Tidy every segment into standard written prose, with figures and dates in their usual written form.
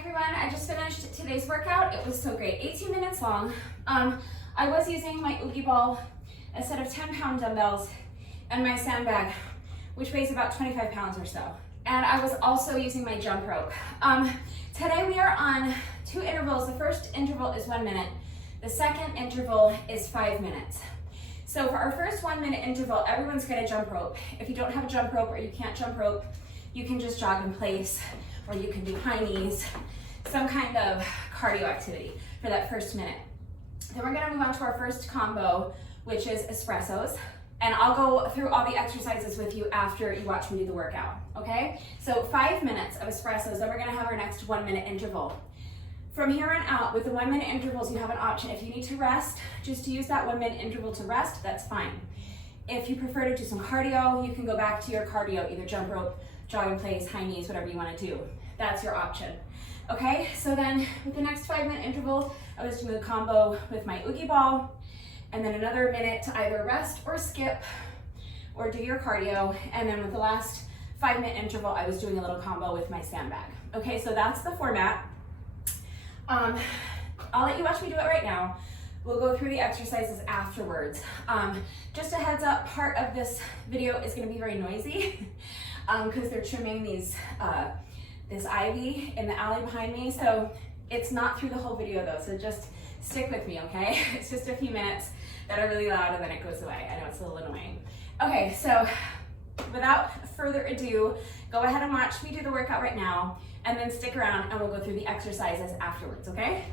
everyone, I just finished today's workout. It was so great, 18 minutes long. I was using my Oogie Ball, a set of 10-pound dumbbells, and my sandbag, which weighs about 25 pounds or so. And I was also using my jump rope. Today we are on 2 intervals. The first interval is 1 minute. The second interval is 5 minutes. So for our first 1 minute interval, everyone's gonna jump rope. If you don't have a jump rope or you can't jump rope, you can just jog in place, or you can do high knees, some kind of cardio activity for that first minute. Then we're gonna move on to our first combo, which is Espressos. And I'll go through all the exercises with you after you watch me do the workout, okay? So 5 minutes of Espressos, then we're gonna have our next 1 minute interval. From here on out, with the 1 minute intervals, you have an option. If you need to rest, just to use that 1 minute interval to rest, that's fine. If you prefer to do some cardio, you can go back to your cardio, either jump rope, jog in place, high knees, whatever you wanna do. That's your option. Okay, so then with the next 5 minute interval, I was doing a combo with my Oogie Ball, and then another minute to either rest or skip or do your cardio. And then with the last 5 minute interval, I was doing a little combo with my sandbag. Okay, so that's the format. I'll let you watch me do it right now. We'll go through the exercises afterwards. Just a heads up, part of this video is gonna be very noisy because they're trimming these, this ivy in the alley behind me. So it's not through the whole video though, so just stick with me, okay? It's just a few minutes that are really loud and then it goes away. I know it's a little annoying. Okay, so without further ado, go ahead and watch me do the workout right now, and then stick around and we'll go through the exercises afterwards, okay?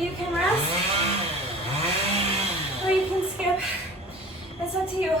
You can rest, or you can skip. It's up to you.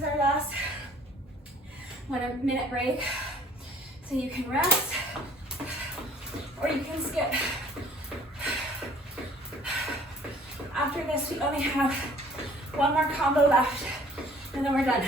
is our last 1 minute break. So you can rest or you can skip. After this, we only have one more combo left and then we're done.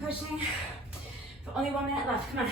Pushing. Only 1 minute left. Come on.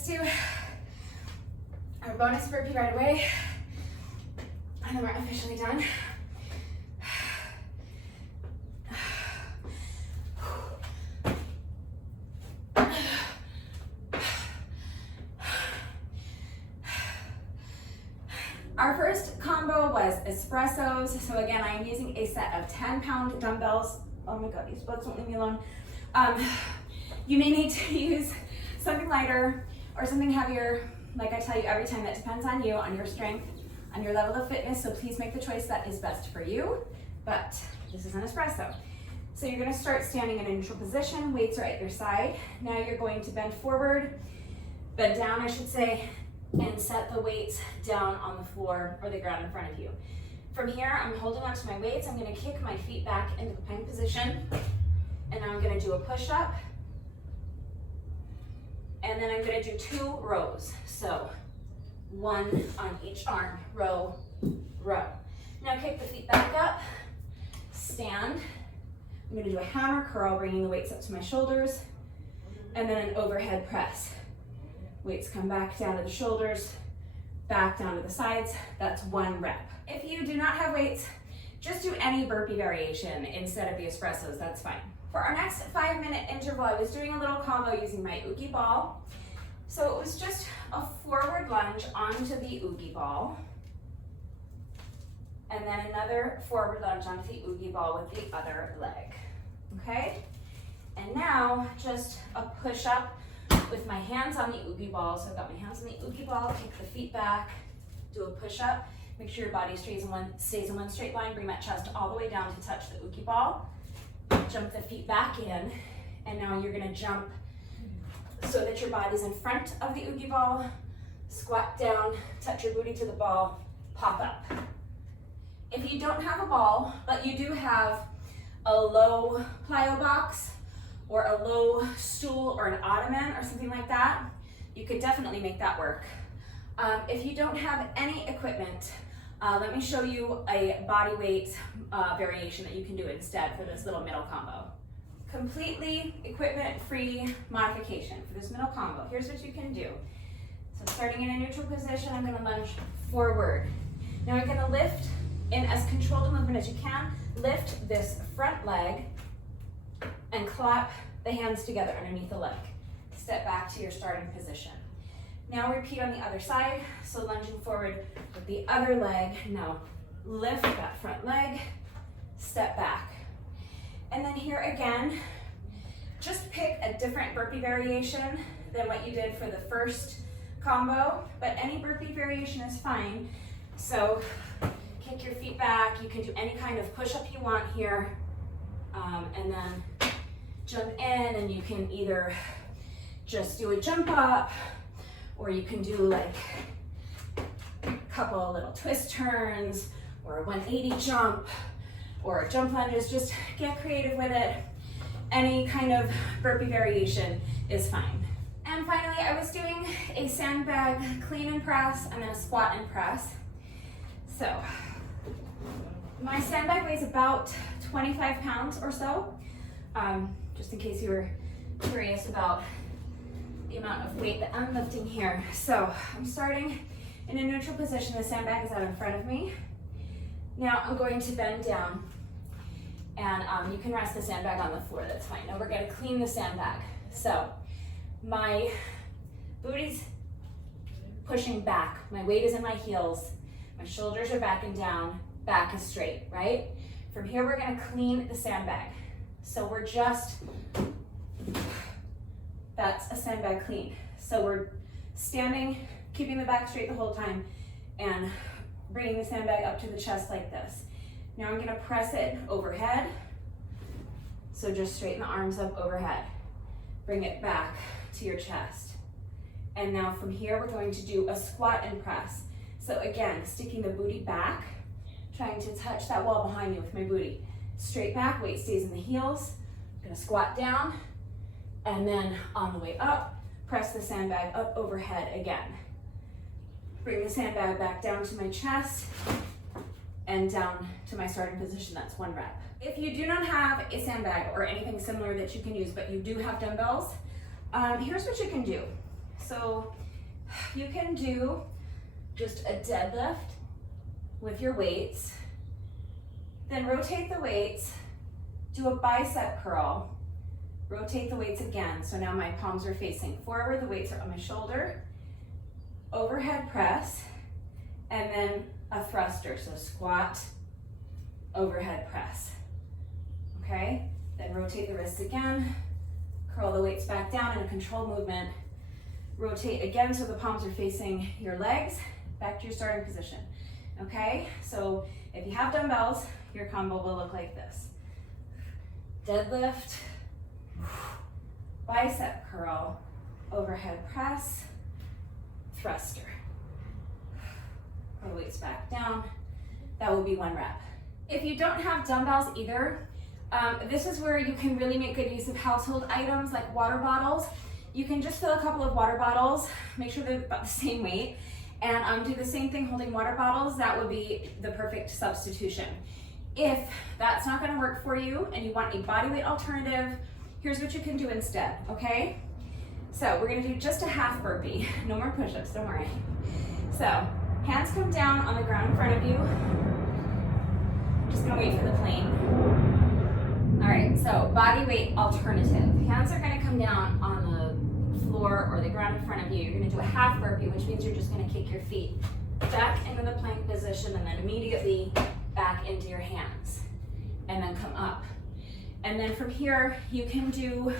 Let's do our bonus burpee right away, and then we're officially done. Our first combo was Espressos. So again, I am using a set of 10-pound dumbbells. Oh my God, these bugs won't leave me alone. You may need to use something lighter or something heavier. Like I tell you every time, that depends on you, on your strength, on your level of fitness. So please make the choice that is best for you. But this is an espresso. So you're gonna start standing in a neutral position. Weights are at your side. Now you're going to bend forward, bend down, I should say, and set the weights down on the floor or the ground in front of you. From here, I'm holding onto my weights. I'm gonna kick my feet back into the plank position. And now I'm gonna do a push-up. And then I'm gonna do 2 rows. So 1 on each arm, row, row. Now kick the feet back up, stand. I'm gonna do a hammer curl, bringing the weights up to my shoulders, and then an overhead press. Weights come back down to the shoulders, back down to the sides. That's 1 rep. If you do not have weights, just do any burpee variation instead of the espressos, that's fine. For our next 5-minute interval, I was doing a little combo using my Oogie ball. So it was just a forward lunge onto the Oogie ball, and then another forward lunge onto the Oogie ball with the other leg, okay? And now just a push up with my hands on the Oogie ball. So I've got my hands on the Oogie ball, kick the feet back, do a push up. Make sure your body stays in one straight line. Bring that chest all the way down to touch the Oogie ball. Jump the feet back in, and now you're gonna jump so that your body's in front of the Oogie ball. Squat down, touch your booty to the ball, pop up. If you don't have a ball, but you do have a low plyo box or a low stool or an ottoman or something like that, you could definitely make that work. If you don't have any equipment, let me show you a body weight variation that you can do instead for this little middle combo. Completely equipment-free modification for this middle combo. Here's what you can do. So starting in a neutral position, I'm gonna lunge forward. Now I'm gonna lift in as controlled a movement as you can. Lift this front leg and clap the hands together underneath the leg. Step back to your starting position. Now repeat on the other side. So lunging forward with the other leg. Now lift that front leg, step back. And then here again, just pick a different burpee variation than what you did for the first combo, but any burpee variation is fine. So kick your feet back. You can do any kind of push-up you want here. And then jump in, and you can either just do a jump up, or you can do like a couple little twist turns, or a 180 jump, or jump lunges. Just get creative with it. Any kind of burpee variation is fine. And finally, I was doing a sandbag clean and press and then a squat and press. So my sandbag weighs about 25 pounds or so, just in case you were curious about the amount of weight that I'm lifting here. So I'm starting in a neutral position. The sandbag is out in front of me. Now I'm going to bend down, and you can rest the sandbag on the floor, that's fine. Now we're gonna clean the sandbag. So my booty's pushing back, my weight is in my heels, my shoulders are back and down, back is straight, right? From here we're gonna clean the sandbag. So we're just, that's a sandbag clean. So we're standing, keeping the back straight the whole time, and bringing the sandbag up to the chest like this. Now I'm gonna press it overhead. So just straighten the arms up overhead. Bring it back to your chest. And now from here, we're going to do a squat and press. So again, sticking the booty back, trying to touch that wall behind me with my booty. Straight back, weight stays in the heels. I'm gonna squat down, and then on the way up, press the sandbag up overhead again. Bring the sandbag back down to my chest and down to my starting position. That's 1 rep. If you do not have a sandbag or anything similar that you can use, but you do have dumbbells, here's what you can do. So you can do just a deadlift with your weights, then rotate the weights, do a bicep curl, rotate the weights again. So now my palms are facing forward, the weights are on my shoulder, overhead press, and then a thruster, so squat, overhead press, okay? Then rotate the wrists again, curl the weights back down in a controlled movement, rotate again so the palms are facing your legs, back to your starting position, okay? So if you have dumbbells, your combo will look like this. Deadlift, bicep curl, overhead press, thruster. Pull the weights back down. That will be 1 rep. If you don't have dumbbells either, this is where you can really make good use of household items like water bottles. You can just fill a couple of water bottles, make sure they're about the same weight, and do the same thing holding water bottles. That would be the perfect substitution. If that's not gonna work for you and you want a bodyweight alternative, here's what you can do instead, okay? So we're gonna do just a half burpee. No more push-ups, don't worry. So hands come down on the ground in front of you. Just gonna wait for the plane. All right, so body weight alternative. Hands are gonna come down on the floor or the ground in front of you. You're gonna do a half burpee, which means you're just gonna kick your feet back into the plank position and then immediately back into your hands. And then come up. And then from here, you can do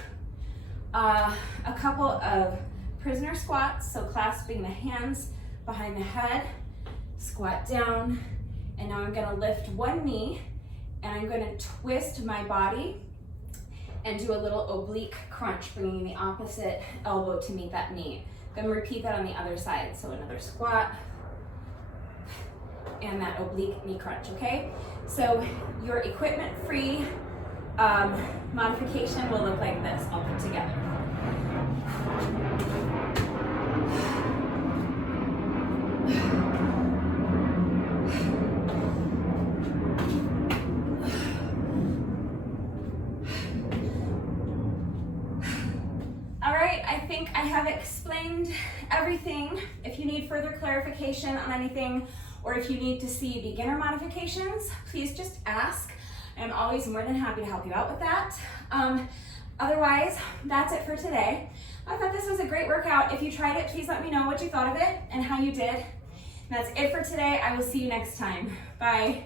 a couple of prisoner squats, so clasping the hands behind the head, squat down, and now I'm gonna lift one knee, and I'm gonna twist my body and do a little oblique crunch, bringing the opposite elbow to meet that knee. I'm gonna repeat that on the other side, so another squat, and that oblique knee crunch, okay? So your equipment-free modification will look like this, all put together. All right, I think I have explained everything. If you need further clarification on anything, or if you need to see beginner modifications, please just ask. I'm always more than happy to help you out with that. Otherwise, that's it for today. I thought this was a great workout. If you tried it, please let me know what you thought of it and how you did. That's it for today. I will see you next time. Bye.